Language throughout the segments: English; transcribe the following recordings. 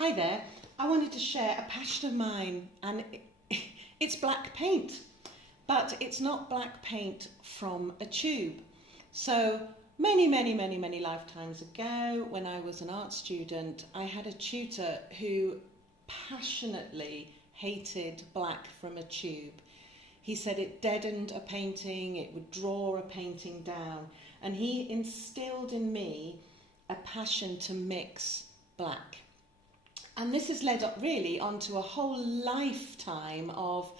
Hi there, I wanted to share a passion of mine, and it's black paint, but it's not black paint from a tube. So many lifetimes ago, when I was an art student, I had a tutor who passionately hated black from a tube. He said it deadened a painting, it would draw a painting down, and he instilled in me a passion to mix black. And this has led up really onto a whole lifetime of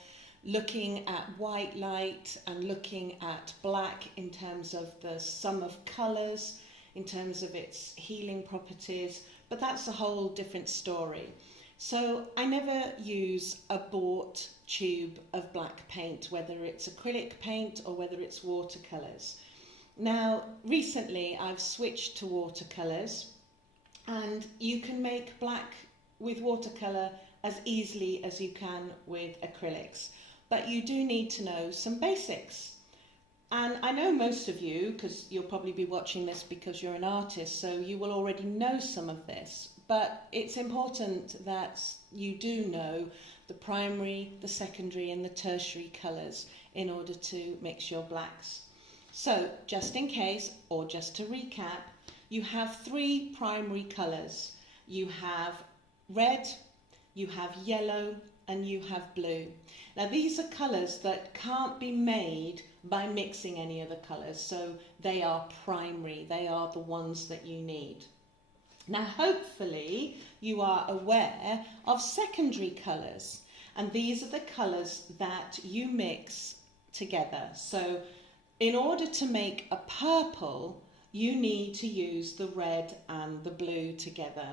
looking at white light and looking at black in terms of the sum of colours, in terms of its healing properties, but that's a whole different story. So I never use a bought tube of black paint, whether it's acrylic paint or whether it's watercolours. Now, recently I've switched to watercolours, and you can make black with watercolour as easily as you can with acrylics, but you do need to know some basics. And I know most of you, because you'll probably be watching this because you're an artist, so you will already know some of this, but it's important that you do know the primary, the secondary and the tertiary colours in order to mix your blacks. So just in case, or just to recap, you have three primary colours. You have red, you have yellow, and you have blue. Now these are colours that can't be made by mixing any other colours, so they are primary, they are the ones that you need. Now hopefully you are aware of secondary colours, and these are the colours that you mix together. So in order to make a purple, you need to use the red and the blue together.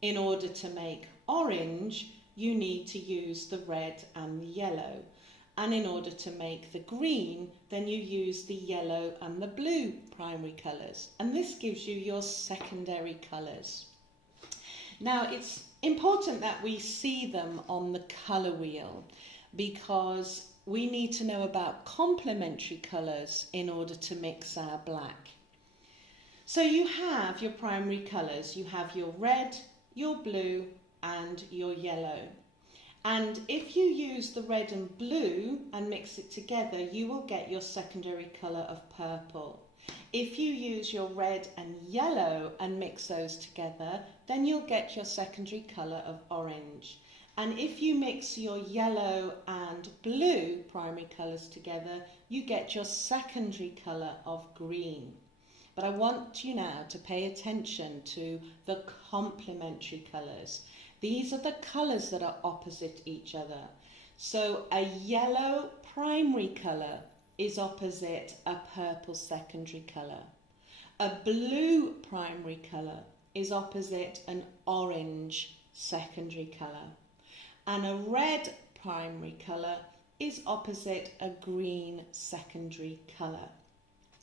In order to make orange, you need to use the red and the yellow. And in order to make the green, then you use the yellow and the blue primary colours. And this gives you your secondary colours. Now, it's important that we see them on the colour wheel, because we need to know about complementary colours in order to mix our black. So you have your primary colours. You have your red, your blue and your yellow. And if you use the red and blue and mix it together, you will get your secondary colour of purple. If you use your red and yellow and mix those together, then you'll get your secondary colour of orange. And if you mix your yellow and blue primary colours together, you get your secondary colour of green. But I want you now to pay attention to the complementary colours. These are the colours that are opposite each other. So a yellow primary colour is opposite a purple secondary colour. A blue primary colour is opposite an orange secondary colour. And a red primary colour is opposite a green secondary colour.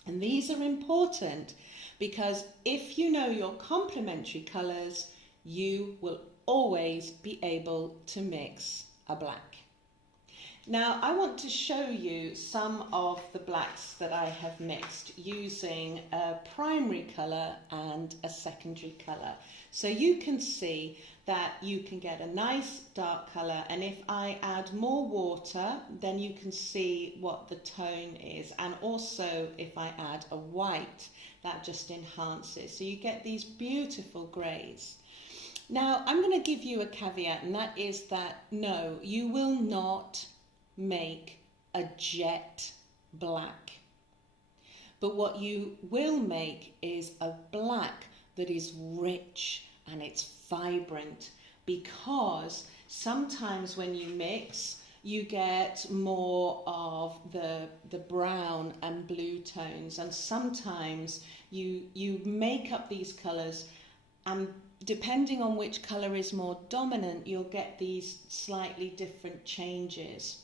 And these are important because if you know your complementary colours, you will always be able to mix a black. Now, I want to show you some of the blacks that I have mixed using a primary colour and a secondary colour. So you can see that you can get a nice dark colour, and if I add more water, then you can see what the tone is. And also if I add a white, that just enhances. So you get these beautiful greys. Now, I'm going to give you a caveat, and that is that no, you will not make a jet black. But what you will make is a black that is rich and it's vibrant, because sometimes when you mix, you get more of the brown and blue tones, and sometimes you make up these colours, and depending on which colour is more dominant, you'll get these slightly different changes.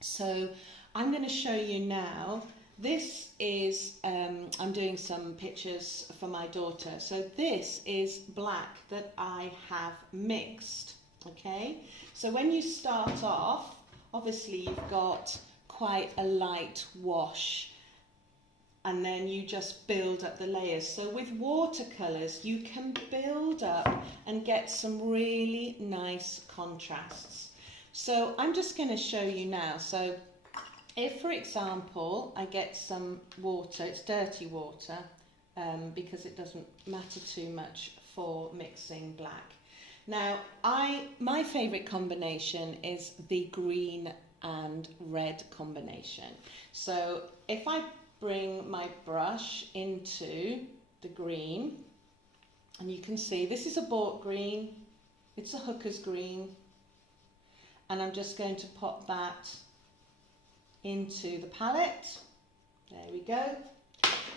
So I'm going to show you now. This is, I'm doing some pictures for my daughter. So this is black that I have mixed, okay? So when you start off, obviously you've got quite a light wash and then you just build up the layers. So with watercolours, you can build up and get some really nice contrasts. So I'm just going to show you now. So if, for example, I get some water, it's dirty water, because it doesn't matter too much for mixing black. Now, my favourite combination is the green and red combination. So if I bring my brush into the green, and you can see this is a bought green, it's a hooker's green, and I'm just going to pop that into the palette. There we go.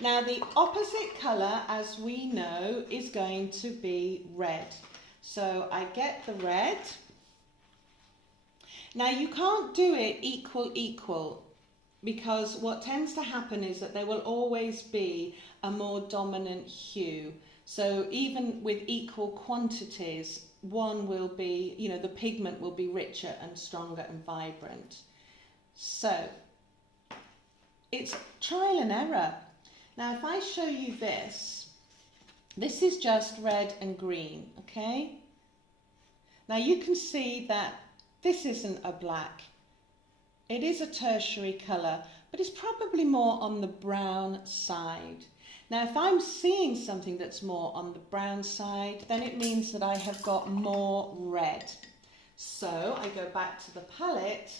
Now the opposite colour, as we know, is going to be red. So I get the red. Now you can't do it equal, because what tends to happen is that there will always be a more dominant hue. So even with equal quantities, one will be, you know, the pigment will be richer and stronger and vibrant. So it's trial and error. Now if I show you this is just red and green, okay? Now you can see that this isn't a black. It is a tertiary colour, but it's probably more on the brown side. Now, if I'm seeing something that's more on the brown side, then it means that I have got more red. So I go back to the palette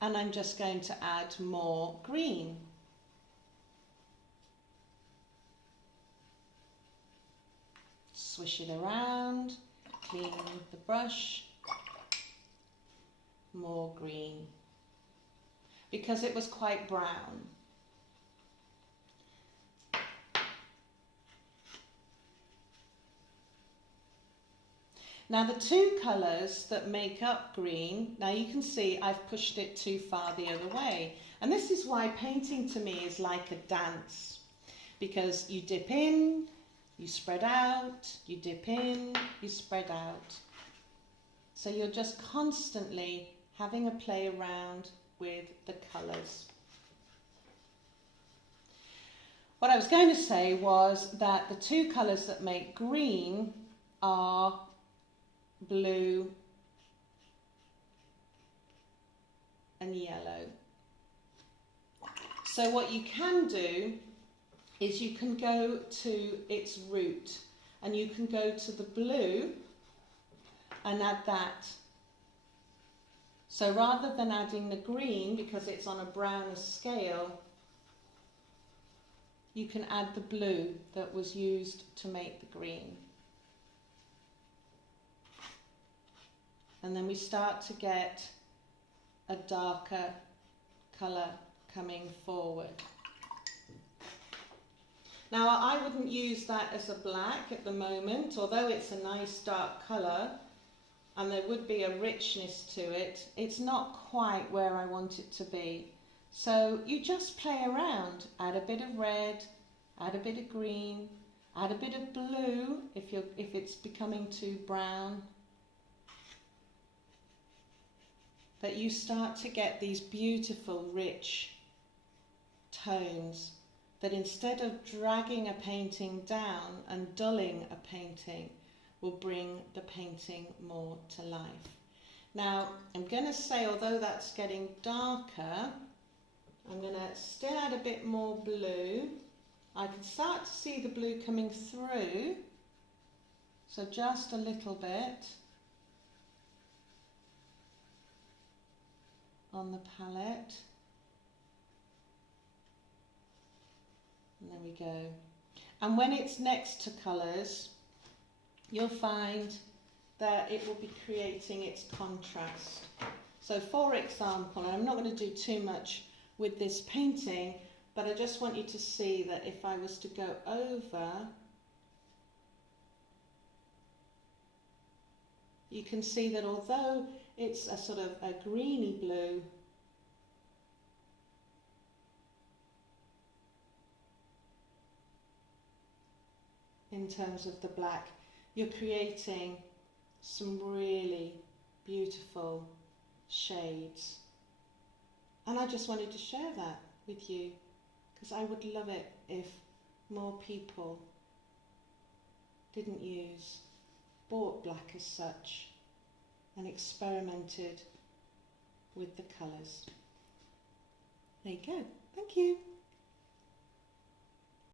and I'm just going to add more green. Swish it around, clean the brush. More green, because it was quite brown. Now the two colours that make up green, now you can see I've pushed it too far the other way, and this is why painting to me is like a dance, because you dip in, you spread out, you dip in, you spread out. So you're just constantly having a play around with the colours. What I was going to say was that the two colours that make green are blue and yellow. So what you can do is you can go to its root, and you can go to the blue and add that. So rather than adding the green, because it's on a browner scale, you can add the blue that was used to make the green. And then we start to get a darker colour coming forward. Now I wouldn't use that as a black at the moment, although it's a nice dark colour and there would be a richness to it, it's not quite where I want it to be. So you just play around, add a bit of red, add a bit of green, add a bit of blue if it's becoming too brown. But you start to get these beautiful rich tones that, instead of dragging a painting down and dulling a painting, will bring the painting more to life. Now I'm going to say, although that's getting darker, I'm going to still add a bit more blue. I can start to see the blue coming through, so just a little bit on the palette. And there we go. And when it's next to colours, you'll find that it will be creating its contrast. So for example, and I'm not going to do too much with this painting, but I just want you to see that if I was to go over, you can see that although it's a sort of a greeny blue, in terms of the black, you're creating some really beautiful shades. And I just wanted to share that with you. because I would love it if more people didn't bought black as such and experimented with the colours. There you go. Thank you.